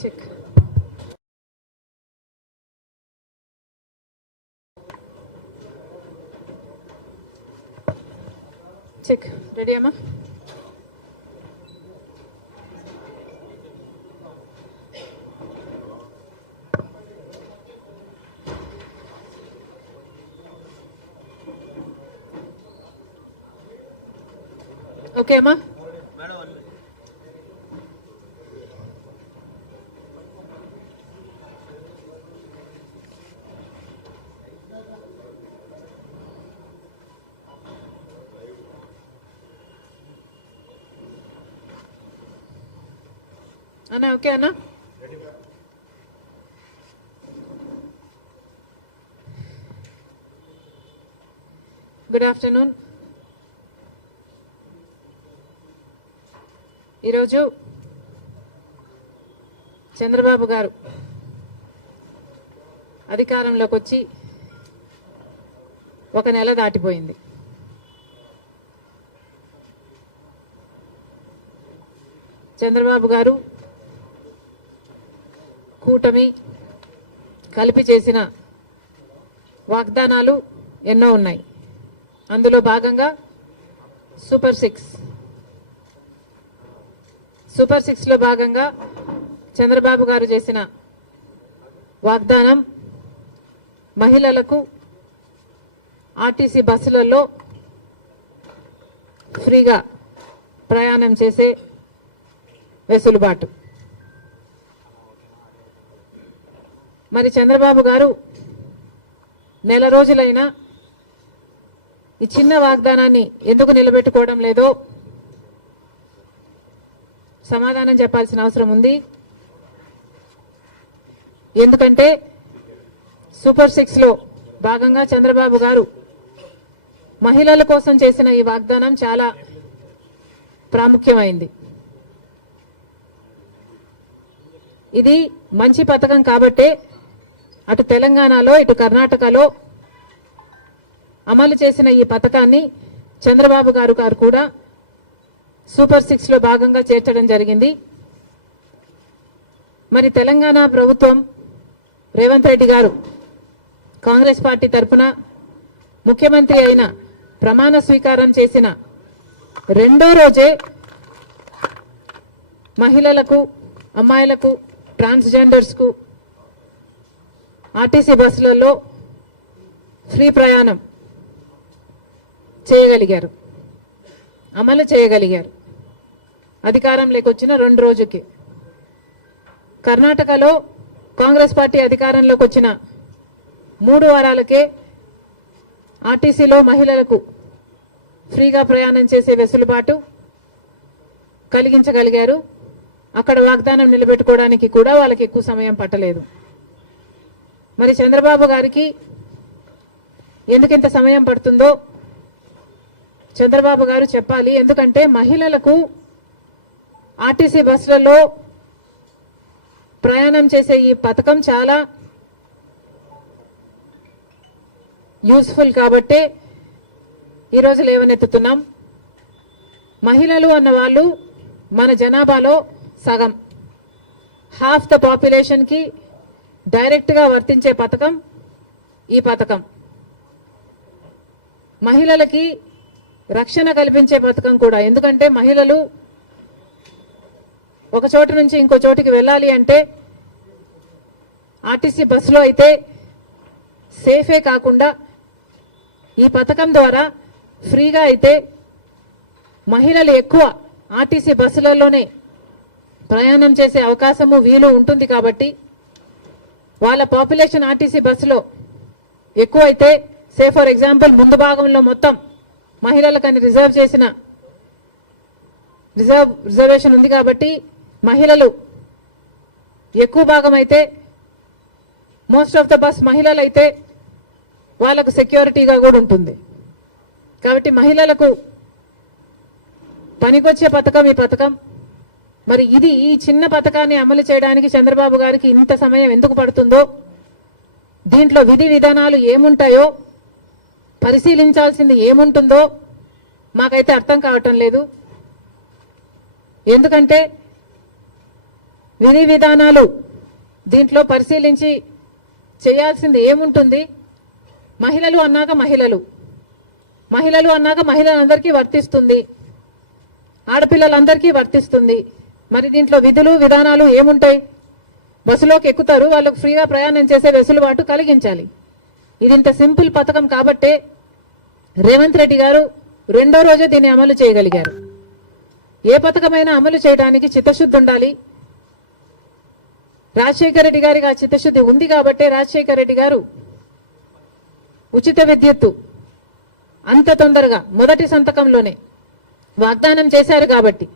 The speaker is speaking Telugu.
చెక్ చెక్ రెడీ అమ్మా. ఓకే అమ్మా. అన్నా ఓకే అన్నా. Good afternoon. ఈరోజు చంద్రబాబు గారు అధికారంలోకి వచ్చి ఒక నెల దాటిపోయింది. చంద్రబాబు గారు కూటమి కలిపి చేసిన వాగ్దానాలు ఎన్నో ఉన్నాయి. అందులో భాగంగా సూపర్ సిక్స్ లో భాగంగా చంద్రబాబు గారు చేసిన వాగ్దానం మహిళలకు ఆర్టీసీ బస్సులలో ఫ్రీగా ప్రయాణం చేసే వెసులుబాటు. మరి చంద్రబాబు గారు నెల రోజులైనా ఈ చిన్న వాగ్దానాన్ని ఎందుకు నిలబెట్టుకోవడం లేదో సమాధానం చెప్పాల్సిన అవసరం ఉంది. ఎందుకంటే సూపర్ 6 లో భాగంగా చంద్రబాబు గారు మహిళల కోసం చేసిన ఈ వాగ్దానం చాలా ప్రాముఖ్యమైంది. ఇది మంచి పథకం కాబట్టే అటు తెలంగాణలో ఇటు కర్ణాటకలో అమలు చేసిన ఈ పథకాన్ని చంద్రబాబు గారు కూడా సూపర్ 6 లో భాగంగా చేర్చడం జరిగింది. మరి తెలంగాణ ప్రభుత్వం రేవంత్ రెడ్డి గారు కాంగ్రెస్ పార్టీ తరఫున ముఖ్యమంత్రి అయిన ప్రమాణ స్వీకారం చేసిన రెండో రోజే మహిళలకు, అమ్మాయిలకు, ట్రాన్స్జెండర్స్ కు ఆర్టీసీ బస్సులలో ఫ్రీ ప్రయాణం చేయగలిగారు, అమలు చేయగలిగారు. అధికారంలోకి వచ్చిన 2 రోజుకి. కర్ణాటకలో కాంగ్రెస్ పార్టీ అధికారంలోకి వచ్చిన 3 వారాలకే ఆర్టీసీలో మహిళలకు ఫ్రీగా ప్రయాణం చేసే వెసులుబాటు కలిగించగలిగారు. అక్కడ వాగ్దానం నిలబెట్టుకోవడానికి కూడా వాళ్ళకి ఎక్కువ సమయం పట్టలేదు. మరి చంద్రబాబు గారికి ఎందుకింత సమయం పడుతుందో చంద్రబాబు గారు చెప్పాలి. ఎందుకంటే మహిళలకు ఆర్టీసీ బస్సులలో ప్రయాణం చేసే ఈ పథకం చాలా యూస్ఫుల్ కాబట్టే ఈరోజు లేవనెత్తుతున్నాం. మహిళలు అన్న వాళ్ళు మన జనాభాలో సగం, హాఫ్ ద పాపులేషన్ కి డైరెక్ట్ గా వర్తించే పథకం ఈ పథకం. మహిళలకి రక్షణ కల్పించే పథకం కూడా. ఎందుకంటే మహిళలు ఒక చోటు నుంచి ఇంకో చోటికి వెళ్ళాలి అంటే ఆర్టీసీ బస్సులో అయితే సేఫే కాకుండా ఈ పథకం ద్వారా ఫ్రీగా అయితే మహిళలు ఎక్కువ ఆర్టీసీ బస్సులలోనే ప్రయాణం చేసే అవకాశము వీలు ఉంటుంది. కాబట్టి వాళ్ళ పాపులేషన్ ఆర్టీసీ బస్సులో ఎక్కువ అయితే, సే ఫర్ ఎగ్జాంపుల్ ముందు భాగంలో మొత్తం మహిళలకని రిజర్వేషన్ ఉంది కాబట్టి మహిళలు ఎక్కువ భాగం అయితే, మోస్ట్ ఆఫ్ ద బస్ మహిళలు అయితే వాళ్ళకు సెక్యూరిటీగా కూడా ఉంటుంది. కాబట్టి మహిళలకు పనికొచ్చే పథకం ఈ పథకం. మరి ఈ చిన్న పథకాన్ని అమలు చేయడానికి చంద్రబాబు గారికి ఇంత సమయం ఎందుకు పడుతుందో, దీంట్లో విధి విధానాలు ఏముంటాయో, పరిశీలించాల్సింది ఏముంటుందో మాకైతే అర్థం కావటం లేదు. ఎందుకంటే విధి విధానాలు దీంట్లో పరిశీలించి చేయాల్సింది ఏముంటుంది? మహిళలు అన్నాక మహిళలందరికీ వర్తిస్తుంది, ఆడపిల్లలందరికీ వర్తిస్తుంది. మరి దీంట్లో విధులు విధానాలు ఏముంటాయి? బస్సులోకి ఎక్కుతారు, వాళ్ళకు ఫ్రీగా ప్రయాణం చేసే వెసులుబాటు కలిగించాలి. ఇది ఇంత సింపుల్ పథకం కాబట్టే రేవంత్ రెడ్డి గారు రెండో రోజే దీన్ని అమలు చేయగలిగారు. ఏ పథకమైనా అమలు చేయడానికి చిత్తశుద్ధి ఉండాలి. రాజశేఖర రెడ్డి గారికి ఆ చిత్తశుద్ధి ఉంది కాబట్టే రాజశేఖర రెడ్డి గారు ఉచిత విద్యుత్తు అంత తొందరగా మొదటి సంతకంలోనే వాగ్దానం చేశారు కాబట్టి